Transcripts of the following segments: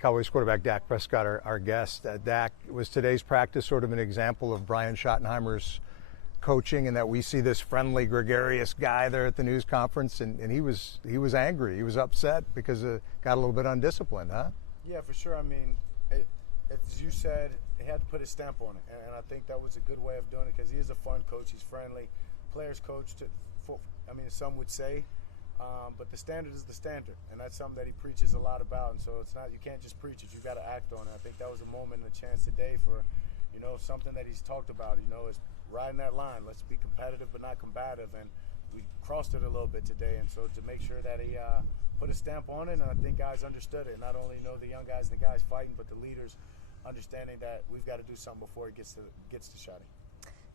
Cowboys quarterback Dak Prescott, our guest. Dak, was today's practice sort of an example of Brian Schottenheimer's coaching, and that we see this friendly, gregarious guy there at the news conference, and he was angry, he was upset because got a little bit undisciplined, huh? Yeah, for sure. I mean, as you said, he had to put his stamp on it, and I think that was a good way of doing it because he is a fun coach. He's friendly, players coach. Some would say. But the standard is the standard, and that's something that he preaches a lot about. And so it's not, you can't just preach it, you got to act on it. I think that was a moment and a chance today for, something that he's talked about, is riding that line. Let's be competitive but not combative, and we crossed it a little bit today. And so to make sure that he put a stamp on it, and I think guys understood it. Not only the young guys and the guys fighting, but the leaders understanding that we've got to do something before it gets to Schotty.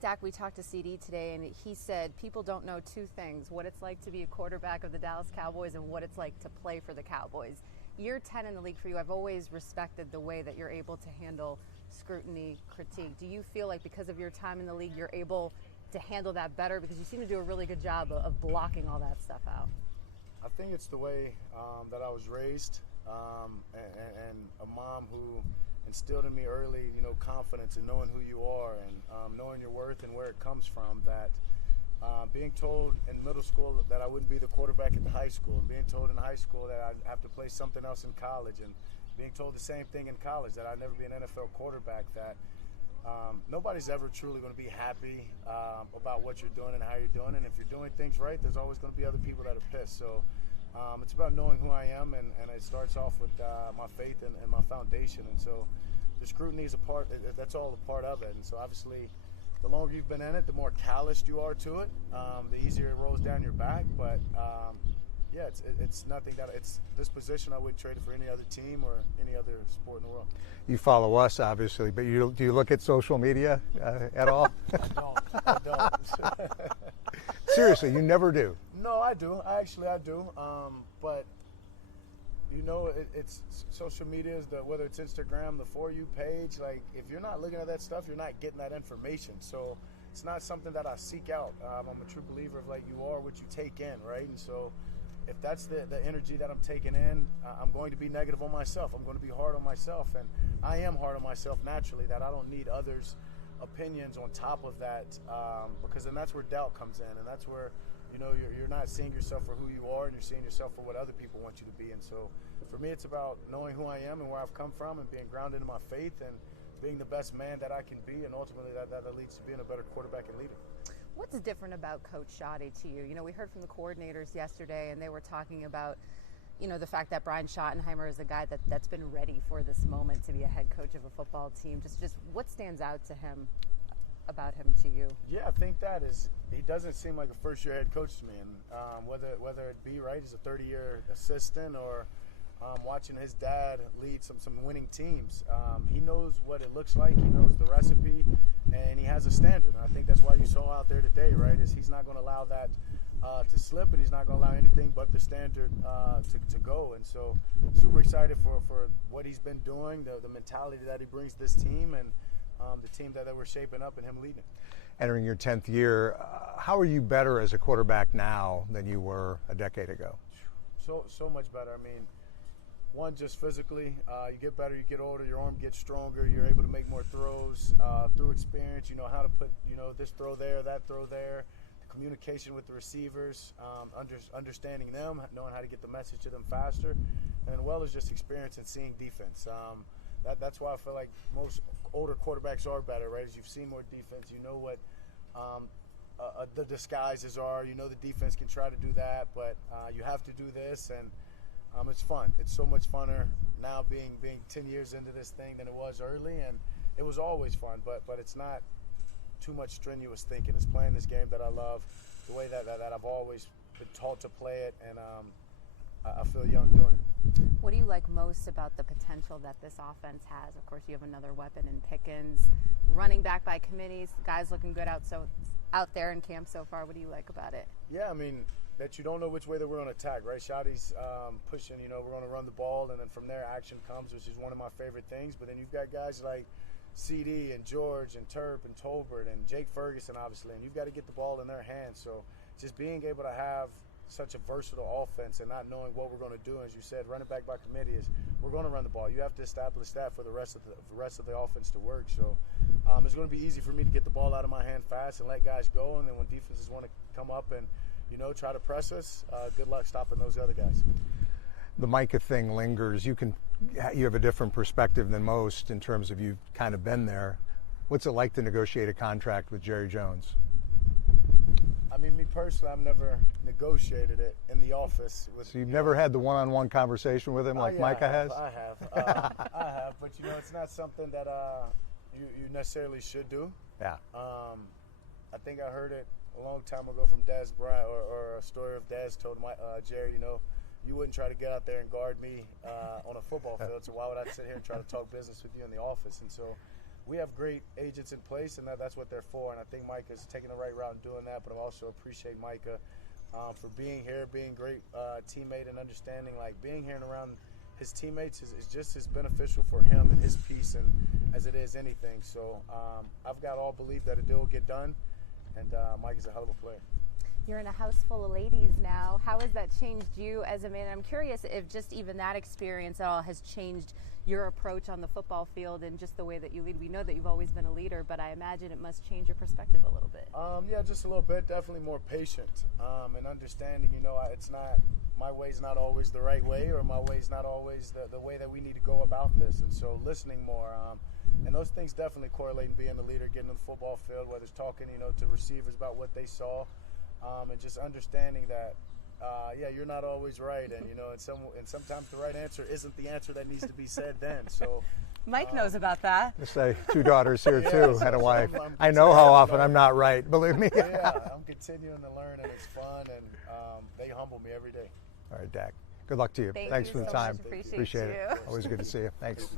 Dak, we talked to CD today, and he said people don't know two things: what it's like to be a quarterback of the Dallas Cowboys and what it's like to play for the Cowboys. Year 10 in the league for you, I've always respected the way that you're able to handle scrutiny, critique. Do you feel like because of your time in the league, you're able to handle that better? Because you seem to do a really good job of blocking all that stuff out. I think it's the way that I was raised, and a mom who instilled in me early, confidence in knowing who you are and knowing your worth and where it comes from. That being told in middle school that I wouldn't be the quarterback at the high school, being told in high school that I'd have to play something else in college, and being told the same thing in college, that I'd never be an NFL quarterback, that nobody's ever truly going to be happy about what you're doing and how you're doing. And if you're doing things right, there's always going to be other people that are pissed. So it's about knowing who I am, and it starts off with my faith and my foundation. And so the scrutiny is that's all a part of it. And so obviously the longer you've been in it, the more calloused you are to it, the easier it rolls down your back. But yeah, it's nothing that it's this position I would trade it for any other team or any other sport in the world. You follow us, obviously, but do you look at social media at all? I don't. Seriously, you never do? No, I do. I do. But it's social media is whether it's Instagram, the For You page. Like, if you're not looking at that stuff, you're not getting that information. So it's not something that I seek out. I'm a true believer of you are what you take in, right? And so if that's the energy that I'm taking in, I'm going to be negative on myself. I'm going to be hard on myself, and I am hard on myself naturally. That I don't need others' opinions on top of that, because then that's where doubt comes in, and that's where you're not seeing yourself for who you are, and you're seeing yourself for what other people want you to be. And so for me, it's about knowing who I am and where I've come from, and being grounded in my faith and being the best man that I can be, and ultimately that leads to being a better quarterback and leader. What's different about Coach Schotty to you? We heard from the coordinators yesterday, and they were talking about, the fact that Brian Schottenheimer is a guy that's been ready for this moment to be a head coach of a football team. Just what stands out to him about him to you? Yeah, I think that is, he doesn't seem like a first-year head coach to me, and whether it be right, he's a 30-year assistant, or watching his dad lead some winning teams. He knows what it looks like. He knows the recipe, and he has a standard. And I think that's why you saw out there today, right, is he's not going to allow that to slip, and he's not going to allow anything but the standard to go. And so super excited for what he's been doing, the mentality that he brings to this team, and the team that we're shaping up and him leading. Entering your 10th year, how are you better as a quarterback now than you were a decade ago? So much better. I mean, one, just physically, you get better, you get older, your arm gets stronger, you're able to make more throws through experience. You know how to put, this throw there, that throw there, communication with the receivers, understanding them, knowing how to get the message to them faster, and well as just experience and seeing defense. That's why I feel like most older quarterbacks are better, right? As you've seen more defense, you know what the disguises are. The defense can try to do that, but you have to do this, and it's fun. It's so much funner now being 10 years into this thing than it was early, and it was always fun, but it's not too much strenuous thinking. It's playing this game that I love, the way that I've always been taught to play it, and I feel young doing it. What do you like most about the potential that this offense has? Of course, you have another weapon in Pickens, running back by committees, guys looking good out there in camp so far. What do you like about it? Yeah, I mean, that you don't know which way that we're going to attack, right? Schotty's pushing, we're going to run the ball, and then from there action comes, which is one of my favorite things. But then you've got guys like CD and George and Turp and Tolbert and Jake Ferguson, obviously, and you've got to get the ball in their hands. So just being able to have such a versatile offense and not knowing what we're going to do. As you said, running back by committee is we're going to run the ball. You have to establish that for the rest of the offense to work. So it's going to be easy for me to get the ball out of my hand fast and let guys go. And then when defenses want to come up and try to press us, good luck stopping those other guys. The Micah thing lingers. You have a different perspective than most in terms of you've kind of been there. What's it like to negotiate a contract with Jerry Jones? I mean, me personally, I've never negotiated it in the office. So you've never had the one-on-one conversation with him like Micah has? I have. I have, but it's not something that you necessarily should do. Yeah. I think I heard it a long time ago from Dez Bryant, or a story of Dez told Jerry, you wouldn't try to get out there and guard me on a football field, so why would I sit here and try to talk business with you in the office? And so we have great agents in place, and that's what they're for. And I think Micah's taking the right route in doing that, but I also appreciate Micah for being here, being a great teammate, and understanding being here and around his teammates is just as beneficial for him and his peace and as it is anything. So I've got all belief that a deal will get done, and Mike is a hell of a player. You're in a house full of ladies now. How has that changed you as a man? I'm curious if just even that experience at all has changed your approach on the football field and just the way that you lead. We know that you've always been a leader, but I imagine it must change your perspective a little bit. Yeah, just a little bit. Definitely more patient and understanding. It's not my way's not always the right way, or my way's not always the way that we need to go about this. And so listening more. And those things definitely correlate in being a leader, getting on the football field, whether it's talking, to receivers about what they saw. And just understanding that, you're not always right, and and sometimes the right answer isn't the answer that needs to be said then. So, Mike knows about that. I say 2 daughters here too, had a wife. I know how often I'm not right, believe me. Yeah, I'm continuing to learn, and it's fun, and they humble me every day. All right, Dak. Good luck to you. Thanks for the time. Appreciate it. Always good to see you. Thanks.